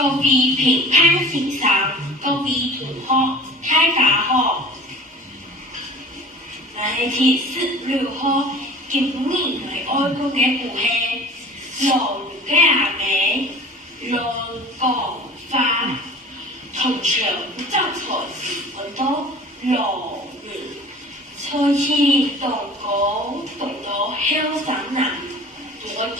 各位評判先生，各位同學，大家好。我係16號，今年係愛國嘅故鄉，羅源嘅阿妹，羅國花，同場不爭財，我都羅源，賽前動稿動到香港南多啲，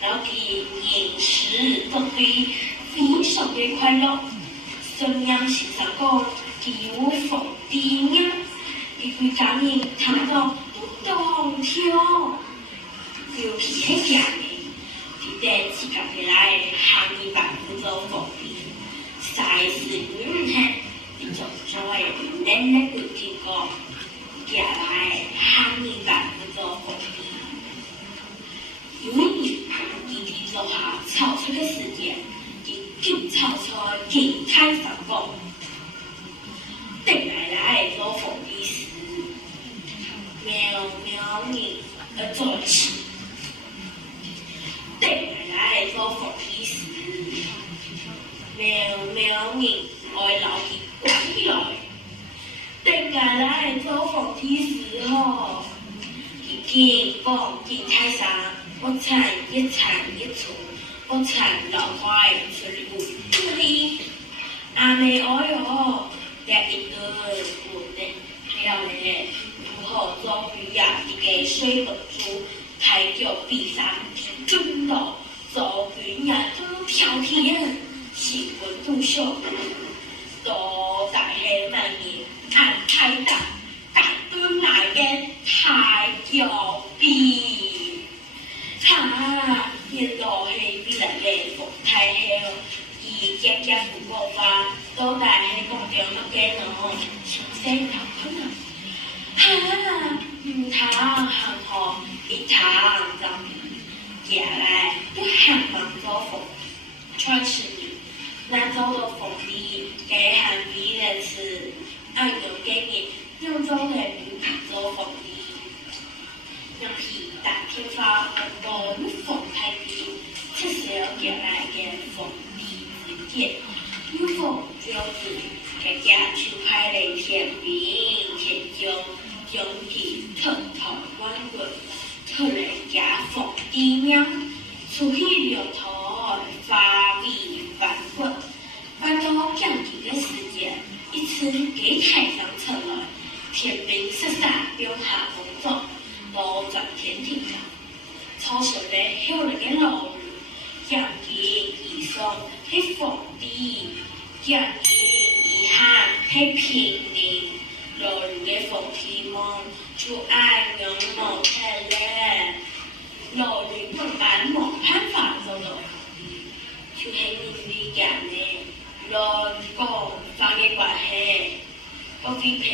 然後佢認識各位非常嘅快樂，信仰先生講叫逢啲咩？一句講嘢聽到不動跳，尤其係家人，佢哋自覺起來行一百步做逢啲，曬是唔係，你就再練一句聽過，家來行一百步做逢啲，因為佢哋做下炒出嘅時間，佢就炒出幾太成功，對來做逢啲時。苗你而做事，對來做逢啲時，苗你愛留意管起來，對來做逢啲時候，已經講見太上，我產一出，我產老快出嚟唔理，阿妹愛我，嘅一個我哋了咧。後終於也已經睡不住，太久閉上眼睛了，終於也都跳天，興奮不休，都大係萬年按太大，感動來嘅太久閉，亦都係比來嘅風太後，而漸漸不過話，都大係講掉乜嘅喏，上聲頭可能。唔通行河，一趟就夜來不行忙做逢，穿是你，那做到逢啲嘅行啲嘅事，按有嘅嘢，要做嘅唔做逢啲，讓佢大天花都逢太啲，至少夜來嘅逢啲之間，要逢就是嘅家去開嚟天兵天將。將其特頭彎滾，特嚟家逢啲喵，出去流頭發威翻滾，翻到降低嘅時間，一次給太陽出來，天兵失散標下工作，都轉天庭上，操守嘅後嚟嘅老人，降低以上係逢啲，降低以下係平民。老人嘅逢啲夢，就愛用夢睇咧。老人用眼夢辦法做到，就係你哋嘅呢，老人講法嘅關係，我哋平